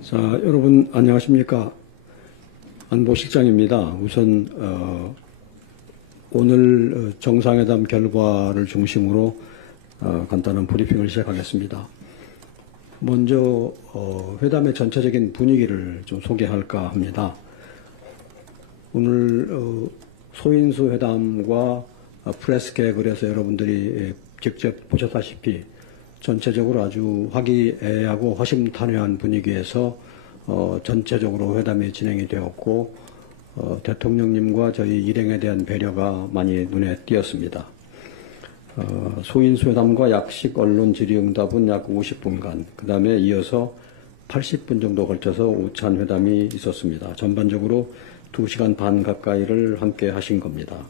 자, 여러분 안녕하십니까? 안보실장입니다. 우선 오늘 정상회담 결과를 중심으로 간단한 브리핑을 시작하겠습니다. 먼저 회담의 전체적인 분위기를 좀 소개할까 합니다. 오늘 소인수 회담과 프레스 개혁을 해서 여러분들이 직접 보셨다시피 전체적으로 아주 화기애애하고 허심탄회한 분위기에서 전체적으로 회담이 진행이 되었고 대통령님과 저희 일행에 대한 배려가 많이 눈에 띄었습니다. 소인수 회담과 약식 언론 질의응답은 약 50분간, 그 다음에 이어서 80분 정도 걸쳐서 오찬 회담이 있었습니다. 전반적으로 2시간 반 가까이를 함께 하신 겁니다.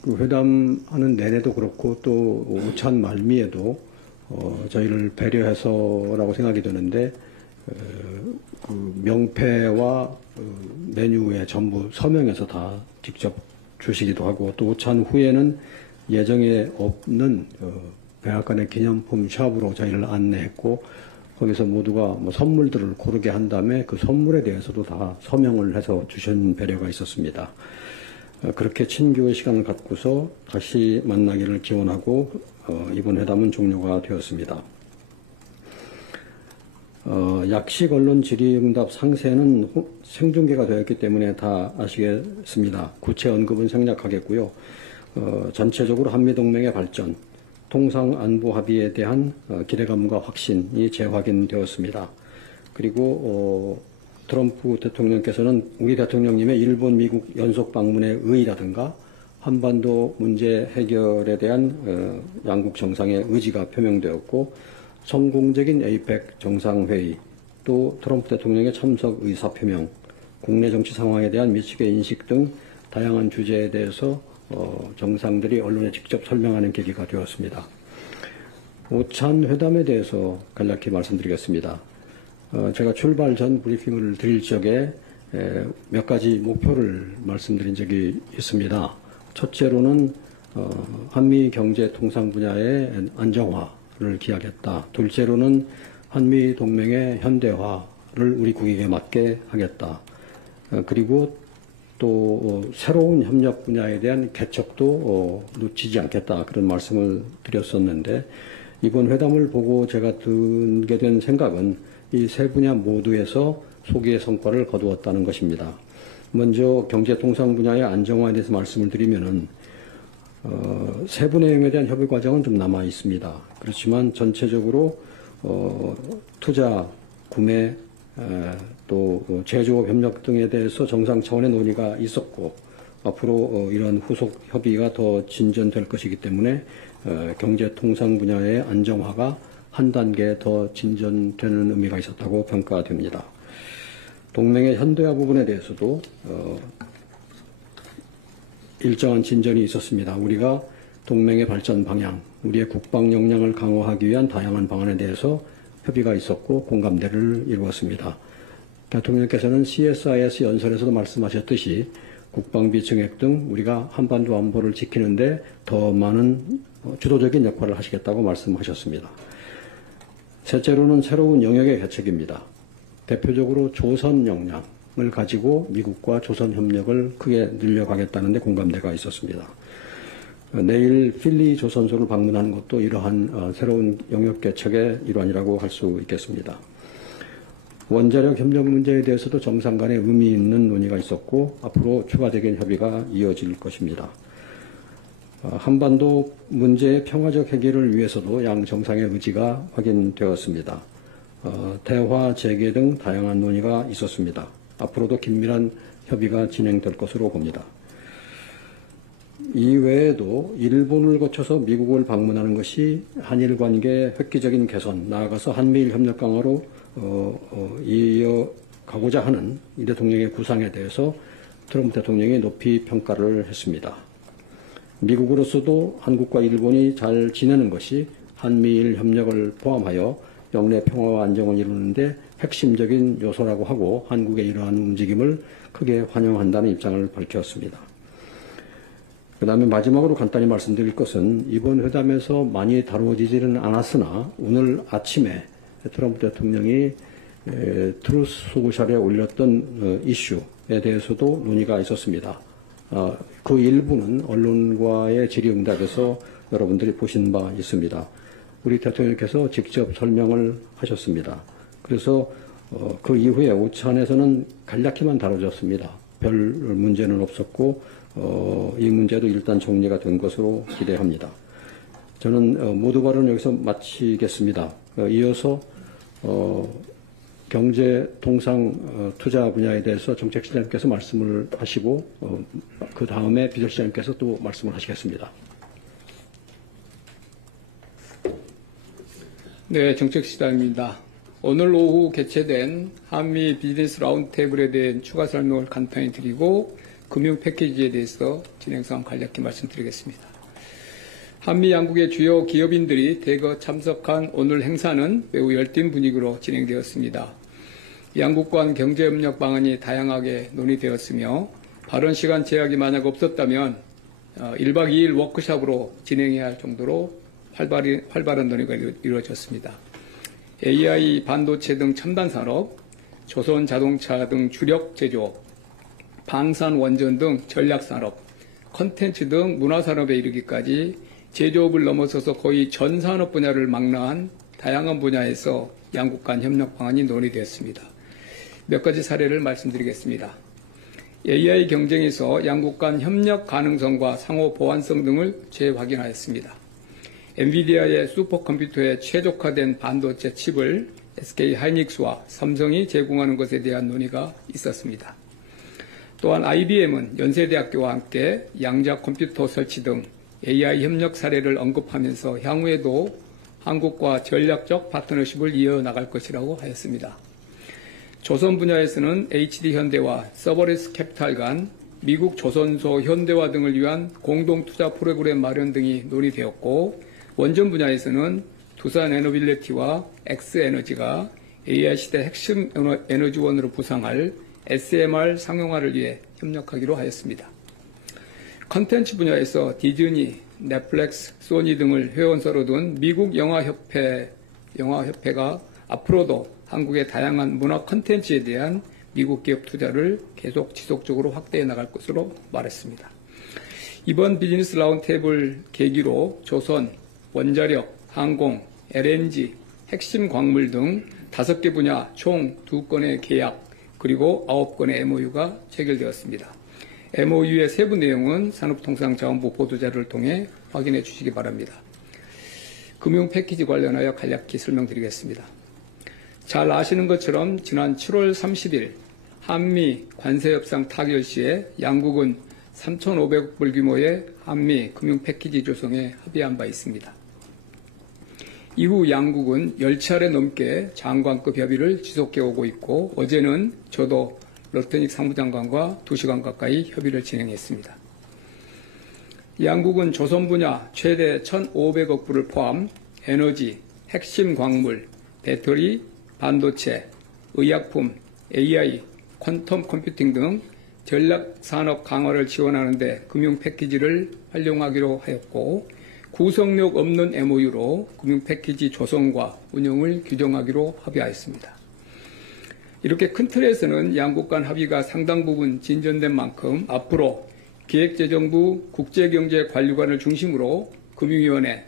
그 회담하는 내내도 그렇고 또 오찬 말미에도 저희를 배려해서라고 생각이 드는데 그 명패와 메뉴에 전부 서명해서 다 직접 주시기도 하고, 또 오찬 후에는 예정에 없는 백악관의 기념품 샵으로 저희를 안내했고, 거기서 모두가 뭐 선물들을 고르게 한 다음에 그 선물에 대해서도 다 서명을 해서 주신 배려가 있었습니다. 그렇게 친교의 시간을 갖고서 다시 만나기를 기원하고 이번 회담은 종료가 되었습니다. 약식 언론 질의응답 상세는 생중계가 되었기 때문에 다 아시겠습니다. 구체 언급은 생략하겠고요. 전체적으로 한미동맹의 발전, 통상안보 합의에 대한 기대감과 확신이 재확인되었습니다. 그리고 트럼프 대통령께서는 우리 대통령님의 일본, 미국 연속 방문의 의의라든가 한반도 문제 해결에 대한 양국 정상의 의지가 표명되었고, 성공적인 에이펙 정상회의, 또 트럼프 대통령의 참석 의사표명, 국내 정치 상황에 대한 미측의 인식 등 다양한 주제에 대해서 정상들이 언론에 직접 설명하는 계기가 되었습니다. 오찬 회담에 대해서 간략히 말씀드리겠습니다. 제가 출발 전 브리핑을 드릴 적에 몇 가지 목표를 말씀드린 적이 있습니다. 첫째로는 한미 경제 통상 분야의 안정화를 기하겠다. 둘째로는 한미 동맹의 현대화를 우리 국익에 맞게 하겠다. 그리고 또 새로운 협력 분야에 대한 개척도 놓치지 않겠다, 그런 말씀을 드렸었는데, 이번 회담을 보고 제가 듣게 된 생각은 이 세 분야 모두에서 소기의 성과를 거두었다는 것입니다. 먼저 경제통상 분야의 안정화에 대해서 말씀을 드리면은 세부 내용에 대한 협의 과정은 좀 남아 있습니다. 그렇지만 전체적으로 투자, 구매, 또 제조업 협력 등에 대해서 정상 차원의 논의가 있었고, 앞으로 이런 후속 협의가 더 진전될 것이기 때문에 경제통상 분야의 안정화가 한 단계 더 진전되는 의미가 있었다고 평가됩니다. 동맹의 현대화 부분에 대해서도 일정한 진전이 있었습니다. 우리가 동맹의 발전 방향, 우리의 국방 역량을 강화하기 위한 다양한 방안에 대해서 협의가 있었고 공감대를 이루었습니다. 대통령께서는 CSIS 연설에서도 말씀하셨듯이 국방비 증액 등 우리가 한반도 안보를 지키는데 더 많은 주도적인 역할을 하시겠다고 말씀하셨습니다. 셋째로는 새로운 영역의 개척입니다. 대표적으로 조선 역량을 가지고 미국과 조선 협력을 크게 늘려가겠다는 데 공감대가 있었습니다. 내일 필리 조선소를 방문하는 것도 이러한 새로운 영역 개척의 일환이라고 할 수 있겠습니다. 원자력 협력 문제에 대해서도 정상 간의 의미 있는 논의가 있었고, 앞으로 추가적인 협의가 이어질 것입니다. 한반도 문제의 평화적 해결을 위해서도 양 정상의 의지가 확인되었습니다. 대화, 재개 등 다양한 논의가 있었습니다. 앞으로도 긴밀한 협의가 진행될 것으로 봅니다. 이외에도 일본을 거쳐서 미국을 방문하는 것이 한일 관계 획기적인 개선, 나아가서 한미일 협력 강화로 이어가고자 하는 이 대통령의 구상에 대해서 트럼프 대통령이 높이 평가를 했습니다. 미국으로서도 한국과 일본이 잘 지내는 것이 한미일 협력을 포함하여 영내 평화와 안정을 이루는데 핵심적인 요소라고 하고, 한국의 이러한 움직임을 크게 환영한다는 입장을 밝혔습니다. 그 다음에 마지막으로 간단히 말씀드릴 것은, 이번 회담에서 많이 다루어지지는 않았으나 오늘 아침에 트럼프 대통령이 트루스 소셜에 올렸던 이슈에 대해서도 논의가 있었습니다. 그 일부는 언론과의 질의응답에서 여러분들이 보신 바 있습니다. 우리 대통령께서 직접 설명을 하셨습니다. 그래서 그 이후에 오찬에서는 간략히만 다뤄졌습니다. 별 문제는 없었고 이 문제도 일단 정리가 된 것으로 기대합니다. 저는 모두 발언을 여기서 마치겠습니다. 이어서 경제, 통상, 투자 분야에 대해서 정책실장님께서 말씀을 하시고 그 다음에 비서실장님께서 또 말씀을 하시겠습니다. 네, 정책실장입니다. 오늘 오후 개최된 한미 비즈니스 라운드테이블에 대한 추가 설명을 간단히 드리고 금융 패키지에 대해서 진행 상황 간략히 말씀드리겠습니다. 한미 양국의 주요 기업인들이 대거 참석한 오늘 행사는 매우 열띤 분위기로 진행되었습니다. 양국 간 경제협력 방안이 다양하게 논의되었으며 발언 시간 제약이 만약 없었다면 1박 2일 워크숍으로 진행해야 할 정도로 활발한 논의가 이루어졌습니다. AI, 반도체 등 첨단 산업, 조선 자동차 등 주력 제조, 방산 원전 등 전략 산업, 콘텐츠 등 문화 산업에 이르기까지 제조업을 넘어서서 거의 전 산업 분야를 망라한 다양한 분야에서 양국 간 협력 방안이 논의되었습니다. 몇 가지 사례를 말씀드리겠습니다. AI 경쟁에서 양국 간 협력 가능성과 상호 보완성 등을 재확인하였습니다. 엔비디아의 슈퍼컴퓨터에 최적화된 반도체 칩을 SK 하이닉스와 삼성이 제공하는 것에 대한 논의가 있었습니다. 또한 IBM은 연세대학교와 함께 양자 컴퓨터 설치 등 AI 협력 사례를 언급하면서 향후에도 한국과 전략적 파트너십을 이어나갈 것이라고 하였습니다. 조선 분야에서는 HD현대와 서버리스 캐피탈 간 미국 조선소 현대화 등을 위한 공동투자 프로그램 마련 등이 논의되었고, 원전 분야에서는 두산 에너빌리티와 X에너지가 AI 시대 핵심 에너지원으로 부상할 SMR 상용화를 위해 협력하기로 하였습니다. 컨텐츠 분야에서 디즈니, 넷플릭스, 소니 등을 회원사로 둔 미국 영화협회가 앞으로도 한국의 다양한 문화 컨텐츠에 대한 미국 기업 투자를 계속 지속적으로 확대해 나갈 것으로 말했습니다. 이번 비즈니스 라운드테이블 계기로 조선, 원자력, 항공, LNG, 핵심 광물 등 5개 분야 총 2건의 계약 그리고 9건의 MOU가 체결되었습니다. MOU의 세부 내용은 산업통상자원부 보도자료를 통해 확인해 주시기 바랍니다. 금융 패키지 관련하여 간략히 설명드리겠습니다. 잘 아시는 것처럼 지난 7월 30일 한미 관세협상 타결 시에 양국은 3,500억 불 규모의 한미 금융 패키지 조성에 합의한 바 있습니다. 이후 양국은 10차례 넘게 장관급 협의를 지속해 오고 있고, 어제는 저도 러트닉 상무장관과 2시간 가까이 협의를 진행했습니다. 양국은 조선 분야 최대 1,500억 불을 포함 에너지, 핵심 광물, 배터리, 반도체, 의약품, AI, 퀀텀 컴퓨팅 등 전략 산업 강화를 지원하는 데 금융 패키지를 활용하기로 하였고, 구성력 없는 MOU로 금융 패키지 조성과 운영을 규정하기로 합의하였습니다. 이렇게 큰 틀에서는 양국 간 합의가 상당 부분 진전된 만큼 앞으로 기획재정부 국제경제관리관을 중심으로 금융위원회,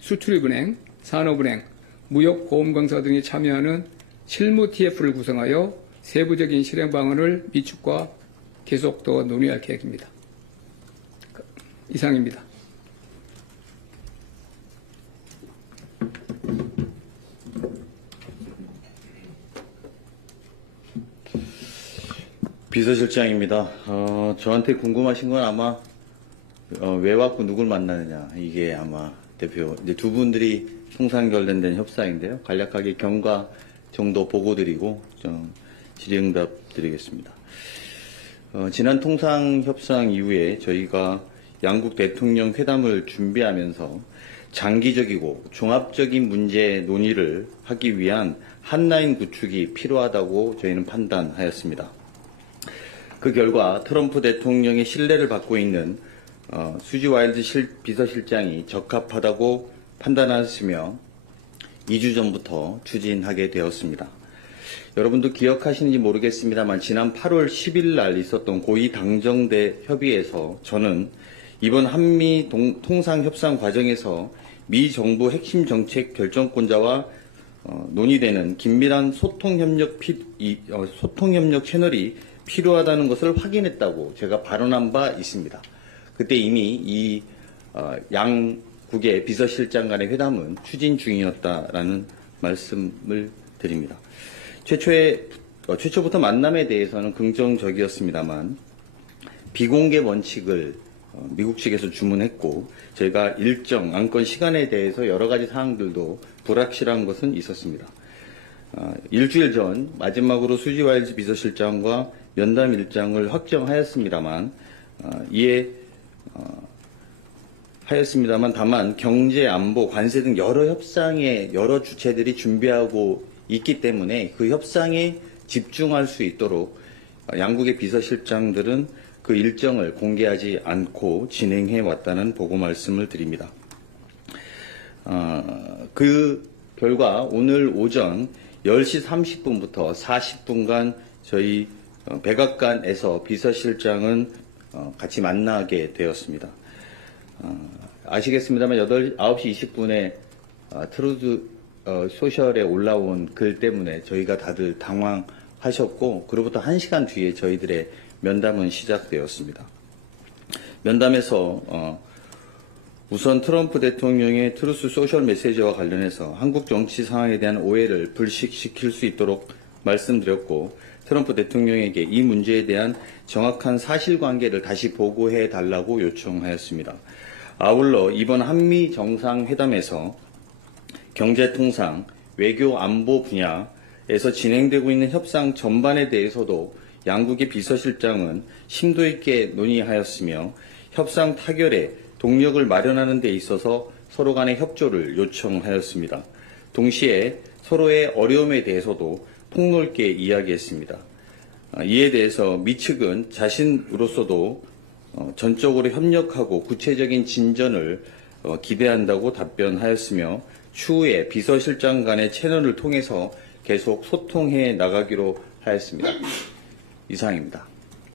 수출입은행, 산업은행, 무역보험공사 등이 참여하는 실무 TF를 구성하여 세부적인 실행 방안을 미축과 계속 더 논의할 계획입니다. 이상입니다. 비서실장입니다. 저한테 궁금하신 건 아마 왜 왔고 누굴 만나느냐, 이게 아마 대표 이제 두 분들이 통상 관련된 협상인데요. 간략하게 경과 정도 보고 드리고 좀 질의응답 드리겠습니다. 지난 통상 협상 이후에 저희가 양국 대통령 회담을 준비하면서 장기적이고 종합적인 문제 논의를 하기 위한 한라인 구축이 필요하다고 저희는 판단하였습니다. 그 결과 트럼프 대통령의 신뢰를 받고 있는 수지 와일드 비서실장이 적합하다고 판단하였으며, 2주 전부터 추진하게 되었습니다. 여러분도 기억하시는지 모르겠습니다만 지난 8월 10일 날 있었던 고위 당정대 협의에서 저는 이번 한미 통상 협상 과정에서 미 정부 핵심 정책 결정권자와 논의되는 긴밀한 소통 협력 채널이 필요하다는 것을 확인했다고 제가 발언한 바 있습니다. 그때 이미 이 양국의 비서실장 간의 회담은 추진 중이었다라는 말씀을 드립니다. 최초부터 만남에 대해서는 긍정적이었습니다만 비공개 원칙을 미국 측에서 주문했고 저희가 일정, 안건 시간에 대해서 여러 가지 사항들도 불확실한 것은 있었습니다. 일주일 전 마지막으로 수지 와일즈 비서실장과 면담 일정을 확정하였습니다만 다만 경제, 안보, 관세 등 여러 협상에 여러 주체들이 준비하고 있기 때문에 그 협상에 집중할 수 있도록 양국의 비서실장들은 그 일정을 공개하지 않고 진행해 왔다는 보고 말씀을 드립니다. 그 결과 오늘 오전 10시 30분부터 40분간 저희 백악관에서 비서실장은 같이 만나게 되었습니다. 아시겠습니다만 9시 20분에 트루드 소셜에 올라온 글 때문에 저희가 다들 당황하셨고 그로부터 1시간 뒤에 저희들의 면담은 시작되었습니다. 면담에서 우선 트럼프 대통령의 트루스 소셜 메시지와 관련해서 한국 정치 상황에 대한 오해를 불식시킬 수 있도록 말씀드렸고 트럼프 대통령에게 이 문제에 대한 정확한 사실관계를 다시 보고해 달라고 요청하였습니다. 아울러 이번 한미 정상회담에서 경제통상, 외교 안보 분야에서 진행되고 있는 협상 전반에 대해서도 양국의 비서실장은 심도 있게 논의하였으며 협상 타결에 동력을 마련하는 데 있어서 서로 간의 협조를 요청하였습니다. 동시에 서로의 어려움에 대해서도 폭넓게 이야기했습니다. 이에 대해서 미 측은 자신으로서도 전적으로 협력하고 구체적인 진전을 기대한다고 답변하였으며 추후에 비서실장 간의 채널을 통해서 계속 소통해 나가기로 하였습니다. 이상입니다.